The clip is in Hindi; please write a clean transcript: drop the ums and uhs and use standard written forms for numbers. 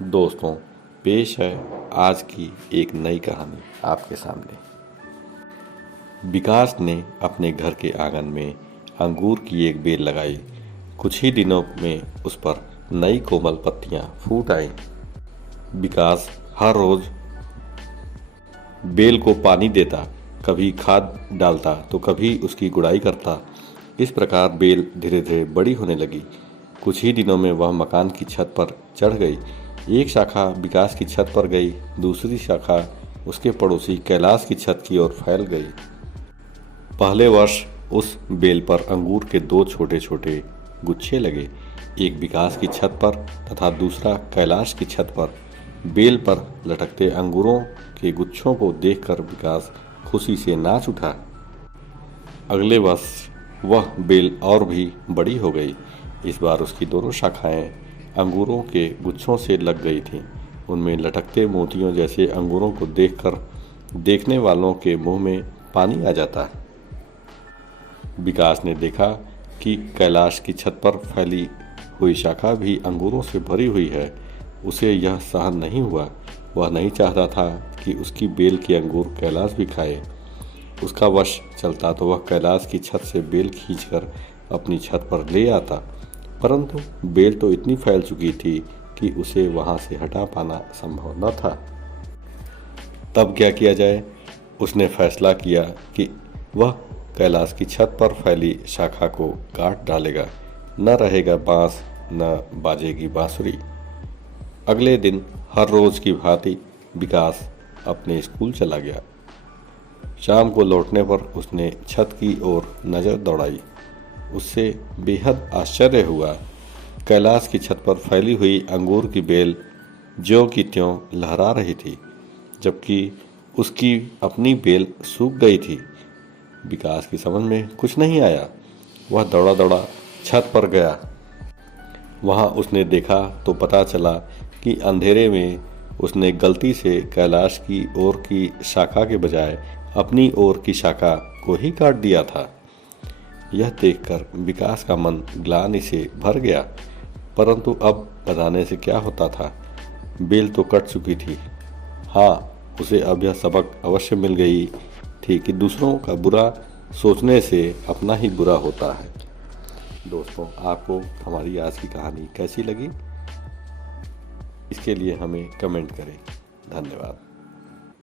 दोस्तों, पेश है आज की एक नई कहानी आपके सामने। विकास ने अपने घर के आंगन में अंगूर की एक बेल लगाई। कुछ ही दिनों में उस पर नई कोमल पत्तियां फूट आईं। विकास हर रोज बेल को पानी देता, कभी खाद डालता तो कभी उसकी गुड़ाई करता। इस प्रकार बेल धीरे धीरे बड़ी होने लगी। कुछ ही दिनों में वह मकान की छत पर चढ़ गई। एक शाखा विकास की छत पर गई, दूसरी शाखा उसके पड़ोसी कैलाश की छत की ओर फैल गई। पहले वर्ष उस बेल पर अंगूर के दो छोटे छोटे गुच्छे लगे, एक विकास की छत पर तथा दूसरा कैलाश की छत पर। बेल पर लटकते अंगूरों के गुच्छों को देखकर विकास खुशी से नाच उठा। अगले वर्ष वह बेल और भी बड़ी हो गई। इस बार उसकी दोनों शाखाएं अंगूरों के गुच्छों से लग गई थीं। उनमें लटकते मोतियों जैसे अंगूरों को देखकर देखने वालों के मुंह में पानी आ जाता। विकास ने देखा कि कैलाश की छत पर फैली हुई शाखा भी अंगूरों से भरी हुई है। उसे यह सहन नहीं हुआ। वह नहीं चाहता था कि उसकी बेल के अंगूर कैलाश भी खाए। उसका वश चलता तो वह कैलाश की छत से बेल खींचकर अपनी छत पर ले आता, परंतु बेल तो इतनी फैल चुकी थी कि उसे वहां से हटा पाना संभव न था। तब क्या किया जाए? उसने फैसला किया कि वह कैलाश की छत पर फैली शाखा को काट डालेगा। न रहेगा बांस, न बाजेगी बांसुरी। अगले दिन हर रोज की भांति विकास अपने स्कूल चला गया। शाम को लौटने पर उसने छत की ओर नजर दौड़ाई। उससे बेहद आश्चर्य हुआ। कैलाश की छत पर फैली हुई अंगूर की बेल ज्यों की त्यों लहरा रही थी, जबकि उसकी अपनी बेल सूख गई थी। विकास की समझ में कुछ नहीं आया। वह दौड़ा दौड़ा छत पर गया। वहां उसने देखा तो पता चला कि अंधेरे में उसने गलती से कैलाश की ओर की शाखा के बजाय अपनी ओर की शाखा को ही काट दिया था। यह देखकर विकास का मन ग्लानि से भर गया, परंतु अब बताने से क्या होता था? बेल तो कट चुकी थी। हाँ, उसे अब यह सबक अवश्य मिल गई थी कि दूसरों का बुरा सोचने से अपना ही बुरा होता है। दोस्तों, आपको हमारी आज की कहानी कैसी लगी? इसके लिए हमें कमेंट करें। धन्यवाद।